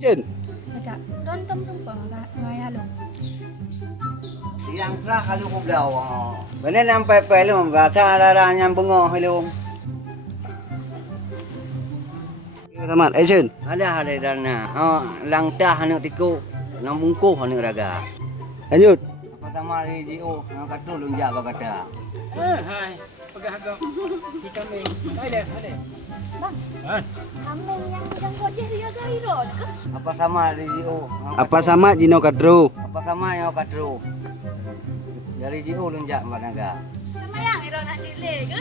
Action. Dekat tonton tumpang ngai halu. Yang kerah kalau kau dah. Benar nampak pelum, bahasa darah yang bengong pelum. Selamat. Action. Ada dana. Langtah anak tiku, nang bungkuh anak raga. Lanjut. Apa sama radio, nang kata lunjak kata. Hai, pegah agak. Ikan ming. Ada. Bang, Han. kamu yang gojek dia ke irot ke? Apa sama radio? Apa sama Jino Kadro? Apa sama yang kata? Dari radio lunjak managa. Sama yang irot nak delay ke?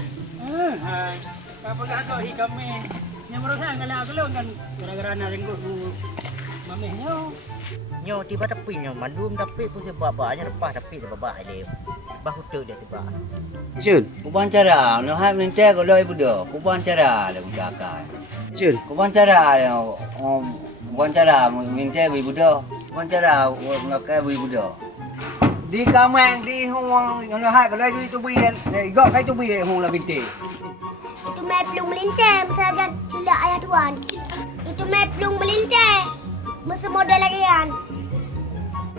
Hai. Kau pegah agak ikan ming. Yang merosak kalau aku lo kan gara-gara nak renggut mamehnya. Nyo tiba tapi nyo mandum tapi pun sebab banyak repah tapi sebab alim. Bahu tu dia sebab. Action. Kuban cara, no hai minta kalau ibu dah. Kuban cara le menjaga. Action. Kuban cara le, kuban cara minta ibu dah. Kuban cara nak ibu dah. Di kamang di huang, no hai kalau itu bian, igak kai tu bian huang la binti. Itu mai pelung melintai misalkan cila ayah tuan. Itu mai pelung melintai. Masa model lagi kan.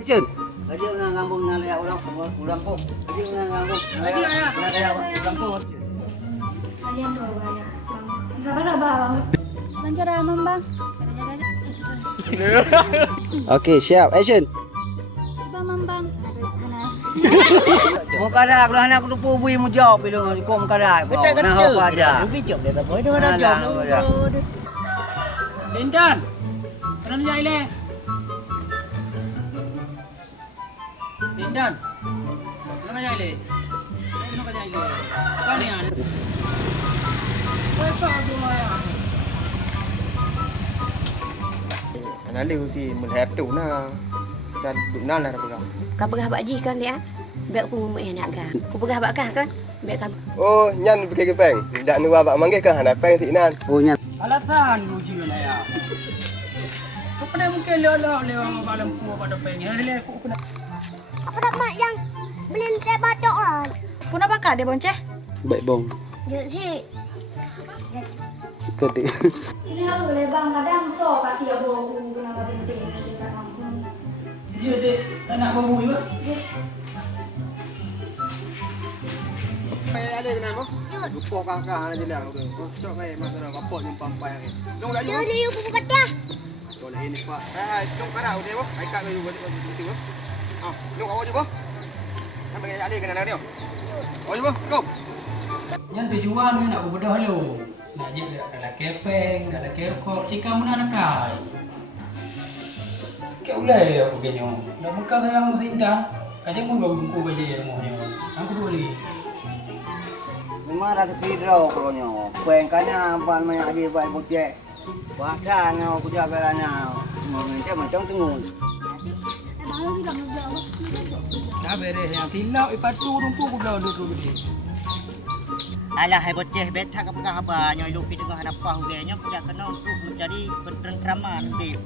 Action. Kaji nak ngambung nak lihat orang pun. Kaji nak ngambung. Nak lihat orang pun. Kalian tu banyak. Bang, sabar bang. Bang cara amam bang. Okey, siap. Action. Bang bang. Mau karak lah anak aku lupa bui mu jawab bila kau mu karak. Nak apa aja. Lebih jom dia tak boleh dengan aja. Lindan. Mana jai le? Lindan. Mana jai le? Mana jai le? Apa ni an? Apa dua ya? Anak liu si melihat tu na dan duduk lah pegah. Kau pegah bak ji kan dia? Biar aku ngumuk anak kau. Kau pegah bak kah kan? Biar kau. Oh, nyan pergi ke peng. Dak nu abak manggil kan anak peng si nan. Oh nya. Alasan uji lah ya. Kau pernah mungkin lewat malam pun pada pengen. Hele aku pernah. Apa nama yang melintai batok kan? Pun apa kak dia bonceh? Baik bong. Dia si. Ketik. Sini halu le bang kadang so kat dia bohong kena penting dekat kampung. Dia deh anak baru ni bah. Ada kena apa? Lupa kakak anak jelang tu. Kau tak mai masa dah bapak jumpa pai ni. Long dah Dia jumpa. liu buku kata. Boleh ini pak. Long kada udah apa? Ai kat dulu betul apa? Ah, long awak jumpa. Kan bagi ada kena dia. Awak jumpa. Go. Yan pejuan ni nak bedah lo. Nak je kalau kepeng, kalau kerkok, cikam mana nak kai. Sikit ulai aku kenyo. Dah buka yang sindan. Kajak pun bawa buku beli rumahnya. Aku dua ni. Memang rasa kira kalau kueng kana apa banyak dia buat bocek. Bahkan aku jaga belanya. Macam macam tengul. Dah beres yang silap ipatu rumpu aku dah duduk gede. Alah hai boceh bet tak pegah apa nyo hidup kita dengan apa hugenya kuda kena untuk mencari ketenteraman hidup.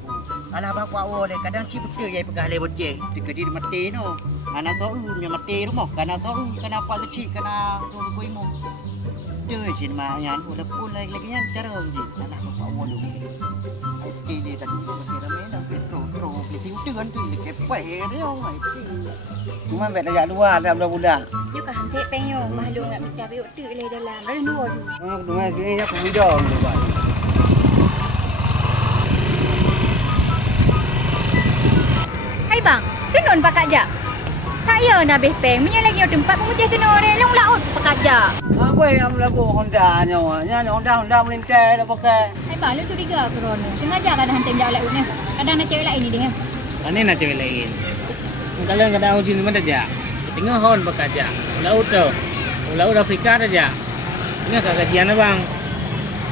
Alah bak wa le kadang ci betul ye pegah le boceh. Dikedi mati no. Ana so nya mati rumah kana so kana apa kecil kana tu kuimu. Chơi xin mà nhàn udah pun lagi yan cara uji. Alah bak wa lu. Okey dia tak cukup ke ramai dah ke tro ke siu tuan tu ke pe dia oi. Cuma bet aja dua ada budak-budak. Yo ka hantik penyo mahlu ngak minta biuk tu le dalam. Dah dua tu. Aku dengar gini aku video dulu buat. Hai bang, kenun pakak jak. Tak ya nak beh peng. Minyak lagi yo tempat penguceh kena orang long laut pakak jak. Apa yang lagu Honda nyawa? Nya Honda melintai dah pakai. Hai bang, lu curiga kerana sengaja kadang hantik jak laut ni. Kadang nak cewek lain ni dia. Ani nak cewek lain. Kalau kadang uji mana aja. Tengah hon bakaja. Laut tu. Laut Afrika aja. Tengah kajian bang.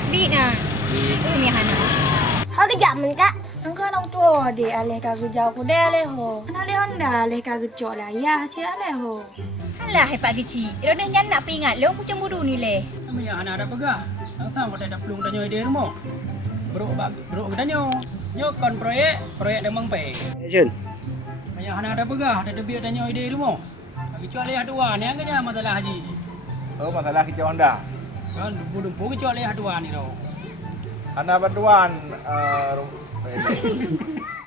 Bik nah. Ni hana. Kau kejap men kak. Angka nak tu de aleh kagak jauh ku de aleh ho. Ana le Honda aleh kagak cok lah ya si aleh ho. Alah hai pak kecil. Iro dah nyan nak pingat lo macam bodoh ni le. Nama yang anak ada pegah. Langsung pada ada pelung danyo dia rumah. Bro danyo. Nyo kon proyek demang pe. Action. Yang anak ada pegah, ada debit danyo ide rumah. Kecuali haduan yang kerja masalah haji. Oh, masalah kicau Honda. Kan dumpu kecuali haduan ni tau. Anak bantuan Dah.